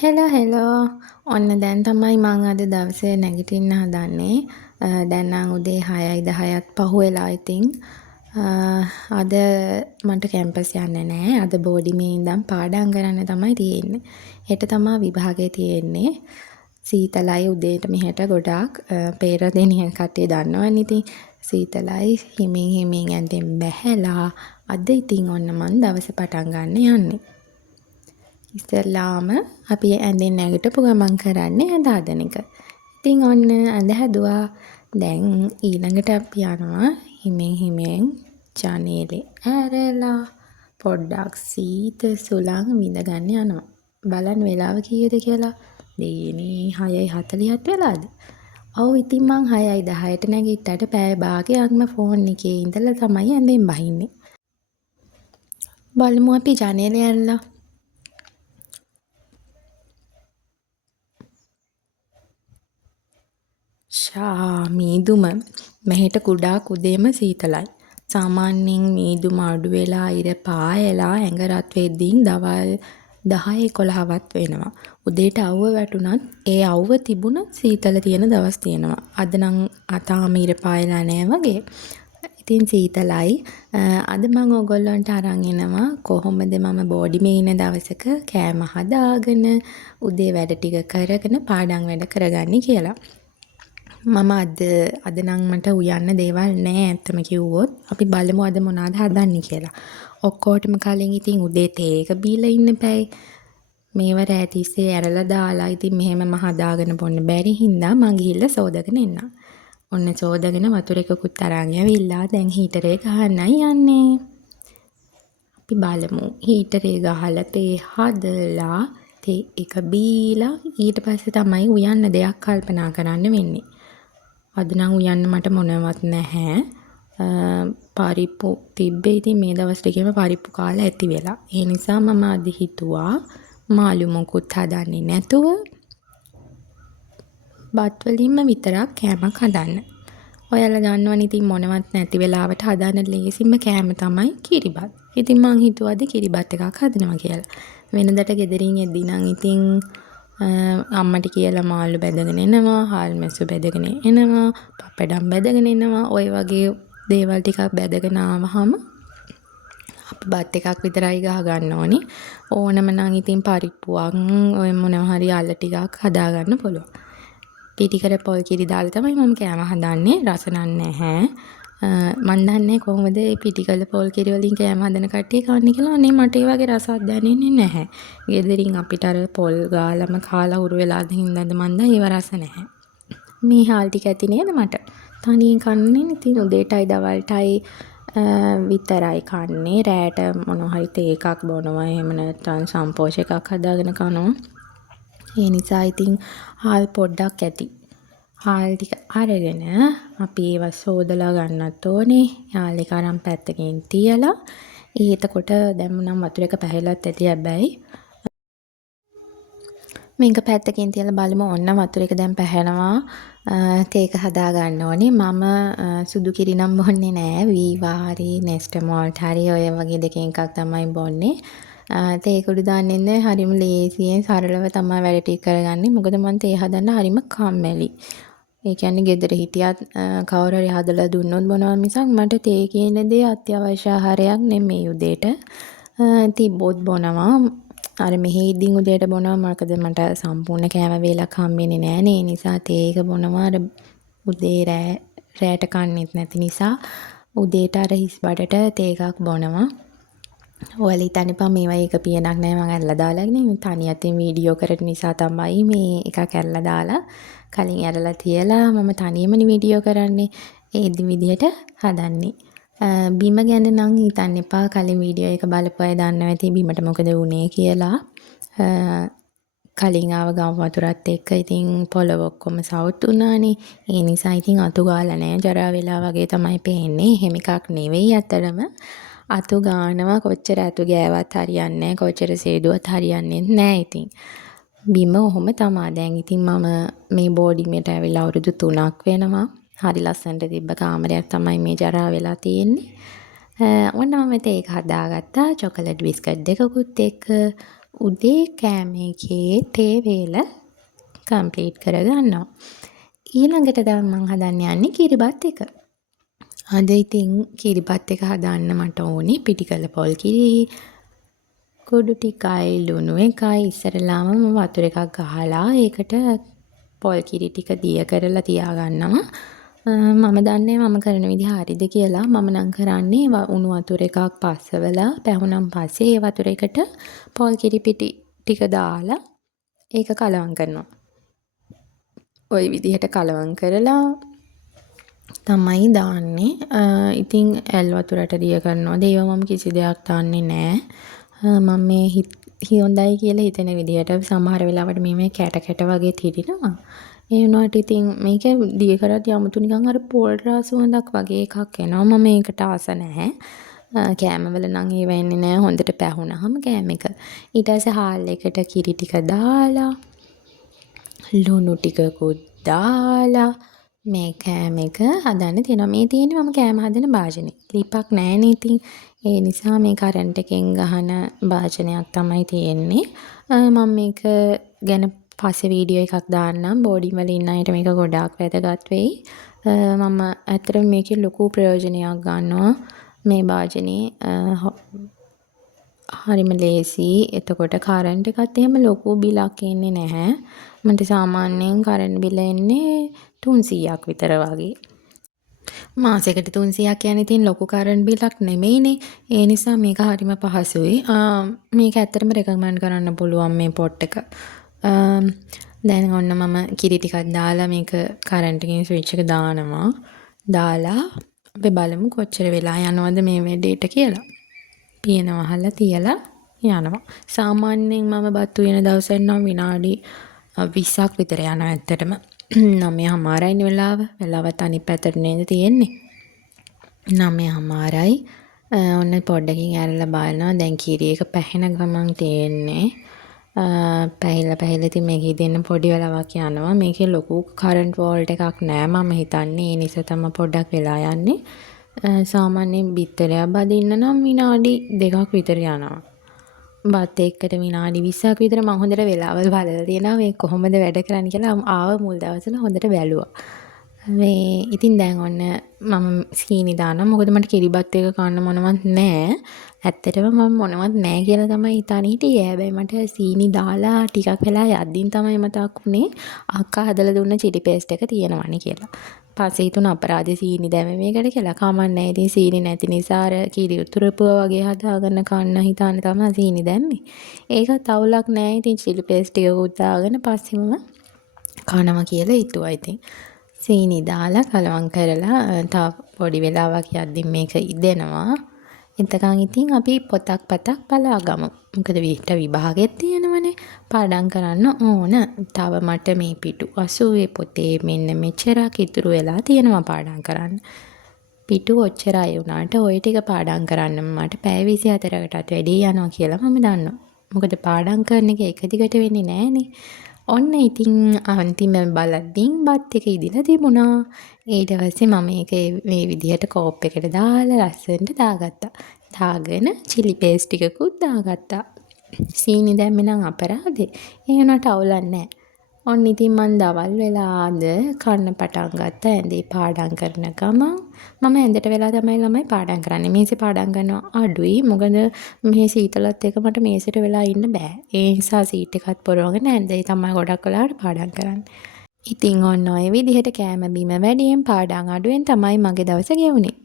Hello hello ඔන්න දැන් තමයි මං අද දවසේ නැගිටින්න හදන්නේ. දැන් නම් උදේ 6:10ත් පහු වෙලා ඉතින්. අද මට කැම්පස් යන්න නෑ. අද බෝඩිමේ ඉඳන් පාඩම් කරන්න තමයි තියෙන්නේ. හෙට තමයි විභාගේ තියෙන්නේ. සීතලයි උදේට මෙහෙට ගොඩාක්. පේරදෙනියන් කට්ටිය දන්නවනේ ඉතින්. සීතලයි හිමින් හිමින් ඇඳෙන් බැහැලා අද ඉතින් ඔන්න මං දවස පටන් ගන්න යන්නේ. ඉස්සෙල්ලාම අපි ඇඳෙන් නැගිටපු ගමන් කරන්නේ ඇඳ හදන එක. ඉතින් ඔන්න ඇඳ හැදුවා. දැන් ඊළඟට අපි යනවා හිමෙන් හිමෙන් ජනේලෙ ඇරලා පොඩ්ඩක් සීත සුළං විඳ ගන්න යනවා. බලන්න වෙලාව කීයද කියලා. දෙයනේ 6:40ත් වෙලාද? ඔව් ඉතින් මං 6:10ට නැගිට්ටට පැය භාගයක්ම ෆෝන් එකේ ඉඳලා තමයි ඇඳෙන් බහින්නේ. බලමු අපි ජනේලෙ ඇරලා මීදුම මෙහෙට කුඩා උදේම සීතලයි. සාමාන්‍යයෙන් මීදුම අඩු වෙලා ඉර පායලා ඇඟ රත් වෙද්දී දවල් 10-11වත් වෙනවා. උදේට අවුව වැටුණත් ඒ අවුව තිබුණත් සීතල තියෙන දවස් තියෙනවා. අද නම් තාම ඉර පායලා නෑ වගේ. ඉතින් සීතලයි. අද මම ඕගොල්ලන්ට අරන් එනවා කොහොමද මම බෝඩිමේ ඉන්න දවසක කෑම හදාගෙන උදේ වැඩ ටික කරගෙන පාඩම් වැඩ කරගන්නේ කියලා. මම අද නම් මට උයන්න දේවල් නෑ ඇත්තම කිව්වොත්. අපි බලමු අද මොනවද හදන්නේ කියලා. ඔක්කොටම කලින් ඉතින් උදේ තේ එක බීලා ඉන්න බෑ. මේව රෑ තිස්සේ ඇරලා දාලා ඉතින් මෙහෙමම හදාගෙන බොන්න බැරි හින්දා මං ගිහිල්ලා සෝදාගෙන එන්නම්. ඔන්න සෝදාගෙන වතුර එකකුත් අරන් ඇවිල්ලා දැන් හීටරේ ගහන්නයි යන්නේ. අපි බලමු හීටරේ ගහලා තේ හදලා තේ එක බීලා ඊට පස්සේ තමයි උයන්න දෙයක් කල්පනා කරන්න වෙන්නේ. අද නම් උයන්න මට මොනවත් නැහැ. පරිප්පු තිබ්බේ ඉතින් මේ දවස් ටිකේම පරිප්පු කාලා ඇති වෙලා. ඒ නිසා මම අද හිතුවා මාළු මොකුත් හදන්නේ නැතුව බත් වලින්ම විතරක් කෑමක් හදන්න. ඔයාලා දන්නවනේ ඉතින් මොනවත් නැති වෙලාවට හදන්න ලේසිම කෑම තමයි කිරිබත්. ඉතින් මං හිතුවා අද කිරිබත් එකක් හදනවා කියලා. වෙනදට ගෙදරින් එද්දි නම් ඉතින් අම්මට කියලා මාළු බැදගෙන එනවා, හාල් මැස්සු බැදගෙන එනවා, පපඩම් බැදගෙන එනවා. ওই වගේ දේවල් ටිකක් බැදගෙන ආවහම අපි බත් එකක් විතරයි ගහ ගන්න ඕනේ. ඕනම නම් ඉතින් පරිප්පුවක් ඔය මොනවා හරි අල්ල ටිකක් හදා ගන්න පුළුවන්. පිටිකර පොල් කිරි දාලා තමයි මම කෑම හදන්නේ. රස නැහැ. මන් දන්නේ කොහොමද මේ පිටිකල පොල් කිරි වලින් කෑම හදන කට්ටිය කන්නේ කියලා. අනේ මට ඒ වගේ රසක් දැනෙන්නේ නැහැ. ගෙදරින් අපිට අර පොල් ගාලම කාලා උරු වෙලාද හින්දාද මන්ද ඒව රස නැහැ. මේ හාල් ටික ඇති නේද මට? තනියෙන් කන්නේ ඉතින් උදේටයි දවල්ටයි විතරයි කන්නේ. රෑට මොනවා හරි තේ එකක් බොනවා. එහෙම නැත්නම් සම්පෝෂ එකක් හදාගෙන කනවා. ඒ නිසා ඉතින් හාල් පොඩ්ඩක් ඇති. හාල් ටික අරගෙන අපි ඒවා සෝදලා ගන්නත් ඕනේ. හාල් එක අරන් පැත්තකින් තියලා එතකොට දැන් නම් වතුර එක පැහැලත් ඇති හැබැයි මේක පැත්තකින් තියලා බලමු. ඔන්න වතුර එක දැන් පැහැෙනවා. තේ එක හදා ගන්න ඕනේ. මම සුදු කිරි නම් බොන්නේ නෑ. වීවා හරි නෙස්ටමෝල්ට් හරි ඔය වගේ දෙකෙන් එකක් තමයි බොන්නේ. තේ කුඩු දාන්නේ නැහැ. හරිම ලේසියෙන් සරලව තමයි වැඩ ටික කරගන්නේ. මොකද මම තේ හදන්න හරිම කම්මැලි. ඒ කියන්නේ ගෙදර හිටියත් කවුරු හරි හදලා දුන්නොත් බොනවා මිසක් මට තේ කියන දේ අත්‍යවශ්‍ය ආහාරයක් නෙමෙයි උදේට. තිබ්බොත් බොනවා. අර මෙහි ඉදින් උදේට බොනවා. මොකද මට සම්පූර්ණ කෑම වේලක් හම්බෙන්නේ නැහැ. ඒ නිසා තේ එක බොනවා. අර උදේ රෑට කන්නේත් නැති නිසා උදේට අර හිස් බඩට තේ එකක් බොනවා. ඔයාලා හිතන්න එපා මේවා එක පියනක් නෑ මම ඇරලා දාලා නේ. තනියෙන් වීඩියෝ කරන නිසා තමයි මේ එකක් ඇරලා දාලා කලින් ඇරලා තියලා මම තනියමනේ වීඩියෝ කරන්නේ. ඒ විදිහට හදන්නේ. බිම ගැන නම් හිතන්න එපා. කලින් වීඩියෝ එක බලපු අය දන්නවා ඇති බිමට මොකද වුනේ කියලා. කලින් ආව ගම් වතුරත් එක්ක ඉතින් පොළව ඔක්කොම සවුත් වුණානේ. ඒ නිසා ඉතින් අතු ගාලා නෑ. ජරා වෙලා වගේ තමයි පේන්නේ. එහෙම එකක් නෙවෙයි අතරම. අතු ගානවා කොච්චර අතු ගෑවත් හරියන්නේ නැහැ. කොච්චර සේදුවත් හරියන්නේ නැහැ ඉතින්. බිම ඔහොම තමයි. දැන් ඉතින් මම මේ බෝඩිමේට ඇවිල්ලා අවුරුදු 3ක් වෙනවා. හරි ලස්සනට තිබ්බ කාමරයක් තමයි මේ ජරා වෙලා තියෙන්නේ. ඔන්න මම ඒක හදාගත්තා. චොකලට් බිස්කට් දෙකකුත් එක්ක උදේ කෑම එකේ තේ වේල කම්ප්ලීට් කරගන්නවා. ඊළඟට දැන් මම හදන්න යන්නේ කිරිබත් එක. අද ඉතින් කිරිබත් එක හදන්න මට ඕනේ පිටිකල පොල් කිරි, කුඩු ටිකයි, ලුණු එකයි. ඉස්සරලාම මම වතුර එකක් ගහලා ඒකට පොල් කිරි ටික දිය කරලා තියාගන්නවා. මම දන්නේ මම කරන විදිහ හරිද කියලා. මම නම් කරන්නේ උණු වතුර එකක් පස්සවලා පැහුනන් පස්සේ ඒ වතුර එකට පොල් කිරි පිටි ටික දාලා ඒක කලවම් කරනවා. ওই විදිහට කලවම් කරලා තමයි දාන්නේ. ඉතින් ඇල් වතුරට දිය කරනවා. ඒව මම කිසි දෙයක් දාන්නේ නැහැ. මම මේ හොඳයි කියලා හිතෙන විදිහට සමහර වෙලාවට මේ කැට කැට වගේ තිරිනවා. ඒ වුණාට ඉතින් මේක දිය කරද්දී 아무තු නිකන් අර පොල් රාසු හොඳක් වගේ එකක් එනවා. මම මේකට ආස නැහැ. කෑමවල නම් ඒව එන්නේ නැහැ. හොඳට පැහුනහම කෑම එක. ඊට පස්සේ හාල් එකට කිරි ටික දාලා ලුණු ටිකකුත් දාලා මේ කෑම එක හදන්න තියෙනවා. මේ තියෙන්නේ මම කෑම හදන භාජනේ. ලිපක් නැහැනේ ඉතින්. ඒ නිසා මේ කරන්ට් එකෙන් ගහන භාජනයක් තමයි තියෙන්නේ. මම මේක ගැන පස්සේ වීඩියෝ එකක් දාන්නම්. බෝඩින් වල ඉන්න අයට මේක ගොඩාක් වැදගත් වෙයි. මම ඇත්තටම මේකේ ලොකු ප්‍රයෝජනයක් ගන්නවා. මේ භාජනේ හරිම ලේසි. එතකොට කරන්ට් එකත් එහෙම ලොකු බිලක් එන්නේ නැහැ. මට සාමාන්‍යයෙන් කරන්ට් බිල එන්නේ 300ක් විතර වගේ. මාසෙකට 300ක් කියන්නේ ඉතින් ලොකු කරන්ට් බිලක් නෙමෙයිනේ. ඒ නිසා මේක හරිම පහසුයි. මේක ඇත්තටම රෙකමන්ඩ් කරන්න පුළුවන් මේ පොට් එක. දැන් ඔන්න මම කිරි ටිකක් දාලා මේක කරන්ට් එකෙන් ස්විච් එක දානවා. දාලා අපි බලමු කොච්චර වෙලා යනවද මේ වැඩේට කියලා. පියන වහලා තියලා යනවා. සාමාන්‍යයෙන් මම බත් උයන දවසෙන් නම් විනාඩි 20ක් විතර යනවා ඇත්තටම. 9:00යි වෙලාවත් අනිත් පැත්තට නේද තියෙන්නේ. 9:00යි. ඔන්න පොඩ්ඩකින් ඇරලා බලනවා. දැන් කිරි එක පැහෙන ගමන් තියෙන්නේ. පැහිලා ඉතින් මේකේ දෙන්න පොඩි වෙලාවක් යනවා. මේකේ ලොකු කරන්ට් වෝල්ට් එකක් නෑ මම හිතන්නේ. ඒ නිසා තමයි පොඩ්ඩක් වෙලා යන්නේ. සාමාන්‍යයෙන් බිත්තරයක් බදින්න නම් විනාඩි 2ක් විතර යනවා. බත් එක්කට විනාඩි 20ක් විතර මම හොඳට වෙලාවල් බලලා තියෙනවා මේ කොහොමද වැඩ කරන්නේ කියලා ආව මුල් දවස්වල හොඳට බැලුවා. මේ ඉතින් දැන් ඔන්න මම සීනි දානවා. මොකද මට කිරිබත් එක කන්න මොනවත් නැහැ. ඇත්තටම මම මොනවත් නැහැ කියලා තමයි හිතානේ හිටියේ. හැබැයි මට සීනි දාලා ටිකක් වෙලා යද්දින් තමයි මතක් වුනේ අක්කා හදලා දුන්න චිලි පේස්ට් එක තියෙනවනේ කියලා. පස්සේ හිතුණා අපරාධේ සීනි දැම්මේ මේකට කියලා. කමක් නැහැ. ඉතින් සීනි නැති නිසා අර කිරි උතුරපුවා වගේ හදාගෙන කන්න හිතාන තමයි සීනි දැම්මේ. ඒකත් අවුලක් නැහැ. ඉතින් චිලි පේස්ට් ටිකකුත් දාගෙන පස්සෙම කනවා කියලා හිතුවා ඉතින්. සීනි දාලා කලවම් කරලා තව පොඩි වෙලාවක් යද්දී මේක ඉදෙනවා. එතකන් ඉතින් අපි පොතක් පතක් බලාගමු. මොකද විභාගෙත් තියෙනවනේ. පාඩම් කරන්න ඕන. තව මට මේ පිටු 80 පොතේ මෙන්න මෙච්චරක් ඉතුරු වෙලා තියෙනවා පාඩම් කරන්න. පිටු ඔච්චරයි වුණාට ওই ටික පාඩම් කරන්න මට පැය 24කටත් වැඩි යනවා කියලා මම දන්නවා. මොකද පාඩම් කරන එක එක දිගට වෙන්නේ නැහනේ. ඔන්න ඉතින් අන්තිම බලද්දී බත් එක ඉදිලා තිබුණා. ඊට පස්සේ මම මේක මේ විදිහට කෝප් එකට දාලා ලස්සනට දාගත්තා. දාගෙන චිලි පේස්ට් ටිකකුත් දාගත්තා. සීනි දැම්මේ නම් අපරාධේ. ඒ වුණාට අවුලක් නැහැ. ඔන්න ඉතින් මං දවල් වෙලාද කන්න පටන් ගත්තා. ඇඳේ පාඩම් කරන ගමන් මම ඇඳට වෙලා තමයි ළමයි පාඩම් කරන්නේ. මේසේ පාඩම් කරනවා අඩුයි. මොකද මේ සීතලත් එක මට මේසෙට වෙලා ඉන්න බෑ. ඒ නිසා සීට් එකත් පොරවගෙන ඇඳේ තමයි ගොඩක් වෙලාවට පාඩම් කරන්නේ. ඉතින් ඔන්න ඔය විදිහට කෑම බීම වැඩියෙන් පාඩම් අඩුවෙන් තමයි මගේ දවස ගෙවුනේ.